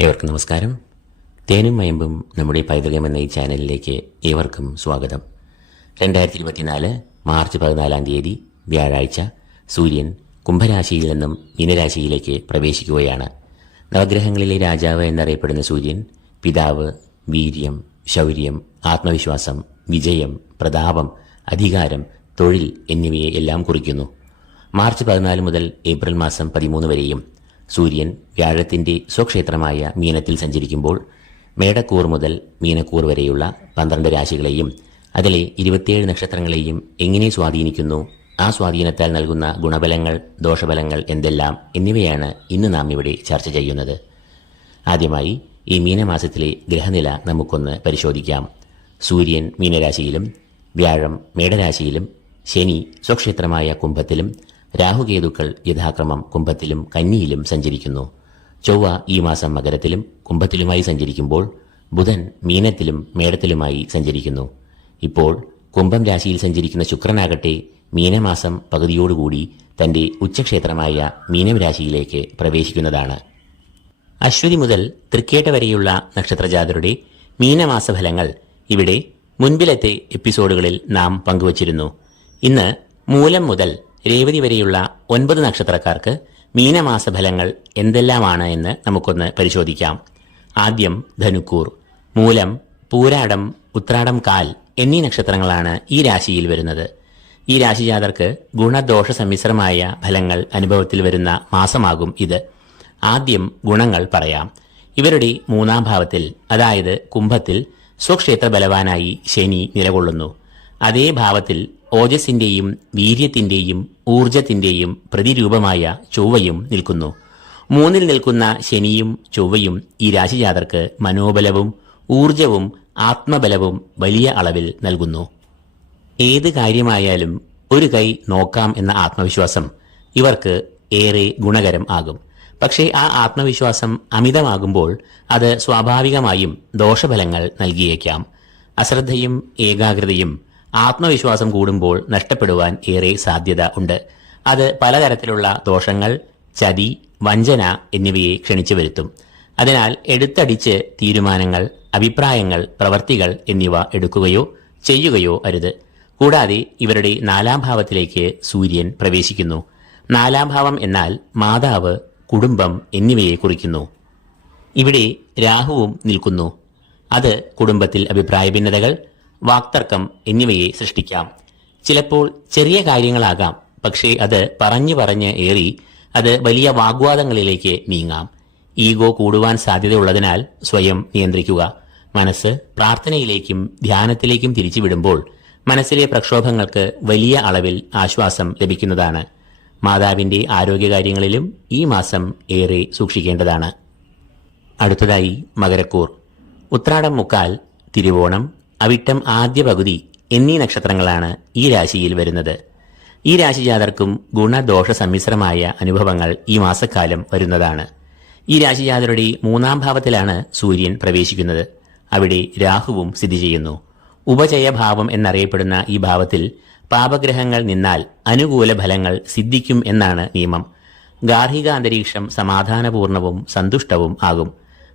ഏവർക്കും നമസ്കാരം. തേനും മയമ്പും നമ്മുടെ പൈതൃകം എന്ന ഈ ചാനലിലേക്ക് ഏവർക്കും സ്വാഗതം. രണ്ടായിരത്തി ഇരുപത്തിനാല് മാർച്ച് പതിനാലാം തീയതി വ്യാഴാഴ്ച സൂര്യൻ കുംഭരാശിയിൽ നിന്നും മീനരാശിയിലേക്ക് പ്രവേശിക്കുകയാണ്. നവഗ്രഹങ്ങളിലെ രാജാവ് എന്നറിയപ്പെടുന്ന സൂര്യൻ പിതാവ് വീര്യം ശൗര്യം ആത്മവിശ്വാസം വിജയം പ്രതാപം അധികാരം തൊഴിൽ എന്നിവയെ എല്ലാം കുറിക്കുന്നു. മാർച്ച് പതിനാല് മുതൽ ഏപ്രിൽ മാസം പതിമൂന്ന് വരെയും സൂര്യൻ വ്യാഴത്തിന്റെ സ്വക്ഷേത്രമായ മീനത്തിൽ സഞ്ചരിക്കുമ്പോൾ മേടക്കൂർ മുതൽ മീനക്കൂർ വരെയുള്ള പന്ത്രണ്ട് രാശികളെയും അതിലെ ഇരുപത്തിയേഴ് നക്ഷത്രങ്ങളെയും എങ്ങനെ സ്വാധീനിക്കുന്നു? ആ സ്വാധീനത്താൽ നൽകുന്ന ഗുണബലങ്ങൾ ദോഷബലങ്ങൾ എന്തെല്ലാം എന്നിവയാണ് ഇന്ന് നാം ഇവിടെ ചർച്ച ചെയ്യുന്നത്. ആദ്യമായി ഈ മീനമാസത്തിലെ ഗ്രഹനില നമുക്കൊന്ന് പരിശോധിക്കാം. സൂര്യൻ മീനരാശിയിലും വ്യാഴം മേടരാശിയിലും ശനി സ്വക്ഷേത്രമായ കുംഭത്തിലും രാഹുകേതുക്കൾ യഥാക്രമം കുംഭത്തിലും കന്നിയിലും സഞ്ചരിക്കുന്നു. ചൊവ്വ ഈ മാസം മകരത്തിലും കുംഭത്തിലുമായി സഞ്ചരിക്കുമ്പോൾ ബുധൻ മീനത്തിലും മേടത്തിലുമായി സഞ്ചരിക്കുന്നു. ഇപ്പോൾ കുംഭം രാശിയിൽ സഞ്ചരിക്കുന്ന ശുക്രനാകട്ടെ മീനമാസം പകുതിയോടുകൂടി തന്റെ ഉച്ചക്ഷേത്രമായ മീനം രാശിയിലേക്ക് പ്രവേശിക്കുന്നതാണ്. അശ്വതി മുതൽ തൃക്കേട്ട വരെയുള്ള നക്ഷത്രജാതരുടെ മീനമാസ ഫലങ്ങൾ ഇവിടെ മുൻപിലത്തെ എപ്പിസോഡുകളിൽ നാം പങ്കുവച്ചിരുന്നു. ഇന്ന് മൂലം മുതൽ രേവതി വരെയുള്ള ഒൻപത് നക്ഷത്രക്കാർക്ക് മീനമാസ ഫലങ്ങൾ എന്തെല്ലാമാണ് എന്ന് നമുക്കൊന്ന് പരിശോധിക്കാം. ആദ്യം ധനുക്കൂർ മൂലം പൂരാടം ഉത്രാടം കാൽ എന്നീ നക്ഷത്രങ്ങളാണ് ഈ രാശിയിൽ വരുന്നത്. ഈ രാശിജാതർക്ക് ഗുണദോഷ സമ്മിശ്രമായ ഫലങ്ങൾ അനുഭവത്തിൽ വരുന്ന മാസമാകും ഇത്. ആദ്യം ഗുണങ്ങൾ പറയാം. ഇവരുടെ മൂന്നാം ഭാവത്തിൽ അതായത് കുംഭത്തിൽ സ്വക്ഷേത്ര ബലവാനായി ശനി നിലകൊള്ളുന്നു. അതേ ഭാവത്തിൽ ഓജസ്സിന്റെയും വീര്യത്തിന്റെയും ഊർജത്തിന്റെയും പ്രതിരൂപമായ ചൊവ്വയും നിൽക്കുന്നു. മൂന്നിൽ നിൽക്കുന്ന ശനിയും ചൊവ്വയും ഈ രാശിജാതർക്ക് മനോബലവും ഊർജവും ആത്മബലവും വലിയ അളവിൽ നൽകുന്നു. ഏത് കാര്യമായാലും ഒരു കൈ നോക്കാം എന്ന ആത്മവിശ്വാസം ഇവർക്ക് ഏറെ ഗുണകരം ആകും. പക്ഷേ ആ ആത്മവിശ്വാസം അമിതമാകുമ്പോൾ അത് സ്വാഭാവികമായും ദോഷഫലങ്ങൾ നൽകിയേക്കാം. അശ്രദ്ധയും ഏകാഗ്രതയും ആത്മവിശ്വാസം കൂടുമ്പോൾ നഷ്ടപ്പെടുവാൻ ഏറെ സാധ്യത ഉണ്ട്. അത് പലതരത്തിലുള്ള ദോഷങ്ങൾ ചതി വഞ്ചന എന്നിവയെ ക്ഷണിച്ചു വരുത്തും. അതിനാൽ എടുത്തടിച്ച് തീരുമാനങ്ങൾ അഭിപ്രായങ്ങൾ പ്രവർത്തികൾ എന്നിവ എടുക്കുകയോ ചെയ്യുകയോ അരുത്. കൂടാതെ ഇവരുടെ നാലാം ഭാവത്തിലേക്ക് സൂര്യൻ പ്രവേശിക്കുന്നു. നാലാം ഭാവം എന്നാൽ മാതാവ് കുടുംബം എന്നിവയെ കുറിക്കുന്നു. ഇവിടെ രാഹുവും നിൽക്കുന്നു. അത് കുടുംബത്തിൽ അഭിപ്രായ ഭിന്നതകൾ വാക്തർക്കം എന്നിവയെ സൃഷ്ടിക്കാം. ചിലപ്പോൾ ചെറിയ കാര്യങ്ങളാകാം പക്ഷേ അത് പറഞ്ഞു പറഞ്ഞ് ഏറി അത് വലിയ വാഗ്വാദങ്ങളിലേക്ക് നീങ്ങാം. ഈഗോ കൂടുവാൻ സാധ്യതയുള്ളതിനാൽ സ്വയം നിയന്ത്രിക്കുക. മനസ്സ് പ്രാർത്ഥനയിലേക്കും ധ്യാനത്തിലേക്കും തിരിച്ചുവിടുമ്പോൾ മനസ്സിലെ പ്രക്ഷോഭങ്ങൾക്ക് വലിയ അളവിൽ ആശ്വാസം ലഭിക്കുന്നതാണ്. മാതാവിന്റെ ആരോഗ്യകാര്യങ്ങളിലും ഈ മാസം ഏറെ സൂക്ഷിക്കേണ്ടതാണ്. അടുത്തതായി മകരക്കൂർ. ഉത്രാടം മുക്കാൽ തിരുവോണം അവിട്ടം ആദ്യ പകുതി എന്നീ നക്ഷത്രങ്ങളാണ് ഈ രാശിയിൽ വരുന്നത്. ഈ രാശിജാതർക്കും ഗുണദോഷ സമ്മിശ്രമായ അനുഭവങ്ങൾ ഈ മാസക്കാലം വരുന്നതാണ്. ഈ രാശിജാതരുടെ മൂന്നാം ഭാവത്തിലാണ് സൂര്യൻ പ്രവേശിക്കുന്നത്. അവിടെ രാഹുവും സ്ഥിതി ചെയ്യുന്നു. ഉപജയഭാവം എന്നറിയപ്പെടുന്ന ഈ ഭാവത്തിൽ പാപഗ്രഹങ്ങൾ നിന്നാൽ അനുകൂല ഫലങ്ങൾ സിദ്ധിക്കും എന്നാണ് നിയമം. ഗാർഹിക അന്തരീക്ഷം സമാധാനപൂർണവും സന്തുഷ്ടവും ആകും.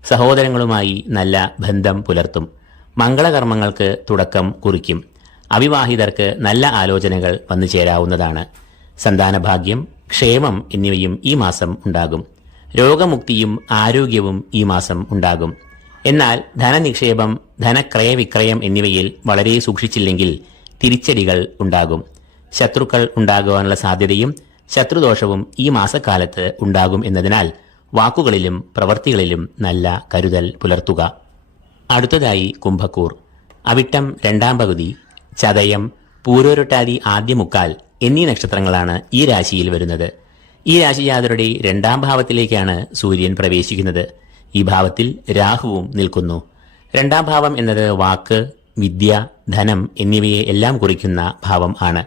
സഹോദരങ്ങളുമായി നല്ല ബന്ധം പുലർത്തും. മംഗളകർമ്മങ്ങൾക്ക് തുടക്കം കുറിക്കും. അവിവാഹിതർക്ക് നല്ല ആലോചനകൾ വന്നു ചേരാവുന്നതാണ്. സന്താനഭാഗ്യം ക്ഷേമം എന്നിവയും ഈ മാസം ഉണ്ടാകും. രോഗമുക്തിയും ആരോഗ്യവും ഈ മാസം ഉണ്ടാകും. എന്നാൽ ധനനിക്ഷേപം ധനക്രയവിക്രയം എന്നിവയിൽ വളരെ സൂക്ഷിച്ചില്ലെങ്കിൽ തിരിച്ചടികൾ ഉണ്ടാകും. ശത്രുക്കൾ ഉണ്ടാകുവാനുള്ള സാധ്യതയും ശത്രുദോഷവും ഈ മാസക്കാലത്ത് ഉണ്ടാകും എന്നതിനാൽ വാക്കുകളിലും പ്രവൃത്തികളിലും നല്ല കരുതൽ പുലർത്തുക. അടുത്തതായി കുംഭക്കൂർ. അവിട്ടം രണ്ടാം പകുതി ചതയം പൂരോരുട്ടാതി ആദ്യ മുക്കാൽ എന്നീ നക്ഷത്രങ്ങളാണ് ഈ രാശിയിൽ വരുന്നത്. ഈ രാശിജാതരുടെ രണ്ടാം ഭാവത്തിലേക്കാണ് സൂര്യൻ പ്രവേശിക്കുന്നത്. ഈ ഭാവത്തിൽ രാഹുവും നിൽക്കുന്നു. രണ്ടാം ഭാവം എന്നത് വാക്ക് വിദ്യ ധനം എന്നിവയെ എല്ലാം കുറിക്കുന്ന ഭാവം ആണ്.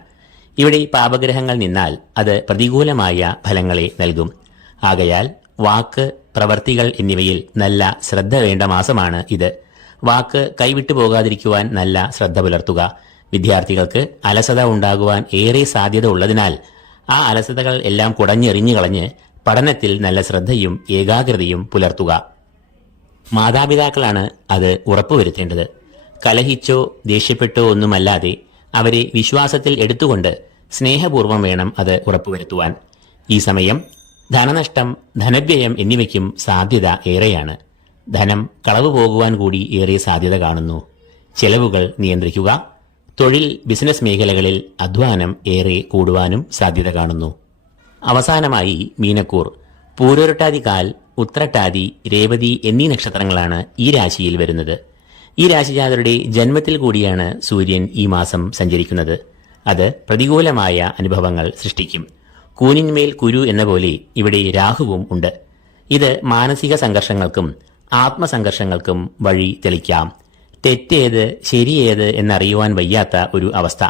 ഇവിടെ പാപഗ്രഹങ്ങൾ നിന്നാൽ അത് പ്രതികൂലമായ ഫലങ്ങളെ നൽകും. ആകയാൽ വാക്ക് പ്രവർത്തികൾ എന്നിവയിൽ നല്ല ശ്രദ്ധ വേണ്ട മാസമാണ് ഇത്. വാക്ക് കൈവിട്ടു പോകാതിരിക്കുവാൻ നല്ല ശ്രദ്ധ പുലർത്തുക. വിദ്യാർത്ഥികൾക്ക് അലസത ഉണ്ടാകുവാൻ ഏറെ സാധ്യത ഉള്ളതിനാൽ ആ അലസതകൾ എല്ലാം കുടഞ്ഞെറിഞ്ഞു കളഞ്ഞ് പഠനത്തിൽ നല്ല ശ്രദ്ധയും ഏകാഗ്രതയും പുലർത്തുക. മാതാപിതാക്കളാണ് അത് ഉറപ്പുവരുത്തേണ്ടത്. കലഹിച്ചോ ദേഷ്യപ്പെട്ടോ ഒന്നുമല്ലാതെ അവരെ വിശ്വാസത്തിൽ എടുത്തുകൊണ്ട് സ്നേഹപൂർവം വേണം അത് ഉറപ്പുവരുത്തുവാൻ. ഈ സമയം ധനനഷ്ടം ധനവ്യയം എന്നിവയ്ക്കും സാധ്യത ഏറെയാണ്. ധനം കളവ് പോകുവാൻ കൂടി ഏറെ സാധ്യത കാണുന്നു. ചെലവുകൾ നിയന്ത്രിക്കുക. തൊഴിൽ ബിസിനസ് മേഖലകളിൽ അധ്വാനം ഏറെ കൂടുവാനും സാധ്യത കാണുന്നു. അവസാനമായി മീനക്കൂർ. പൂരോരട്ടാതി കാൽ ഉത്രട്ടാതി രേവതി എന്നീ നക്ഷത്രങ്ങളാണ് ഈ രാശിയിൽ വരുന്നത്. ഈ രാശിജാതരുടെ ജന്മത്തിൽ കൂടിയാണ് സൂര്യൻ ഈ മാസം സഞ്ചരിക്കുന്നത്. അത് പ്രതികൂലമായ അനുഭവങ്ങൾ സൃഷ്ടിക്കും. കൂനിന്മേൽ കുരു എന്ന പോലെ ഇവിടെ രാഹുവും ഉണ്ട്. ഇത് മാനസിക സംഘർഷങ്ങൾക്കും ആത്മസംഘർഷങ്ങൾക്കും വഴി തെളിക്കാം. തെറ്റേത് ശരിയേത് എന്നറിയുവാൻ വയ്യാത്ത ഒരു അവസ്ഥ.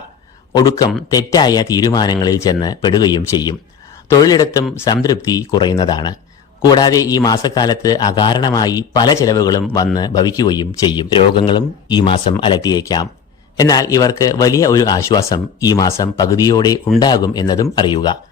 ഒടുക്കം തെറ്റായ തീരുമാനങ്ങളിൽ ചെന്ന് പെടുകയും ചെയ്യും. തൊഴിലിടത്തും സംതൃപ്തി കുറയുന്നതാണ്. കൂടാതെ ഈ മാസക്കാലത്ത് അകാരണമായി പല ചെലവുകളും വന്ന് ഭവിക്കുകയും ചെയ്യും. രോഗങ്ങളും ഈ മാസം അലട്ടിയേക്കാം. എന്നാൽ ഇവർക്ക് വലിയ ഒരു ആശ്വാസം ഈ മാസം പകുതിയോടെ ഉണ്ടാകും എന്നതും അറിയുക.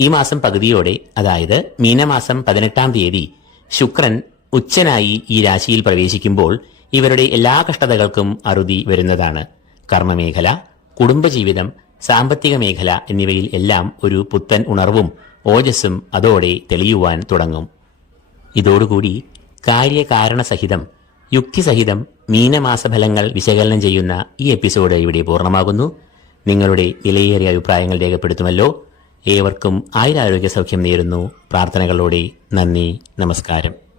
ഈ മാസം പകുതിയോടെ അതായത് മീനമാസം പതിനെട്ടാം തീയതി ശുക്രൻ ഉച്ചനായി ഈ രാശിയിൽ പ്രവേശിക്കുമ്പോൾ ഇവരുടെ എല്ലാ കഷ്ടതകൾക്കും അറുതി വരുന്നതാണ്. കർമ്മമേഖല കുടുംബജീവിതം സാമ്പത്തിക മേഖല എന്നിവയിൽ എല്ലാം ഒരു പുത്തൻ ഉണർവും ഓജസ്സും അതോടെ തെളിയുവാൻ തുടങ്ങും. ഇതോടുകൂടി കാര്യകാരണസഹിതം യുക്തിസഹിതം മീനമാസഫലങ്ങൾ വിശകലനം ചെയ്യുന്ന ഈ എപ്പിസോഡ് ഇവിടെ പൂർണമാകുന്നു. നിങ്ങളുടെ വിലയേറിയ അഭിപ്രായങ്ങൾ രേഖപ്പെടുത്തുമല്ലോ. ഏവർക്കും ആയിരാരോഗ്യ സൗഖ്യം നേരുന്നു. പ്രാർത്ഥനകളോടെ നന്ദി നമസ്കാരം.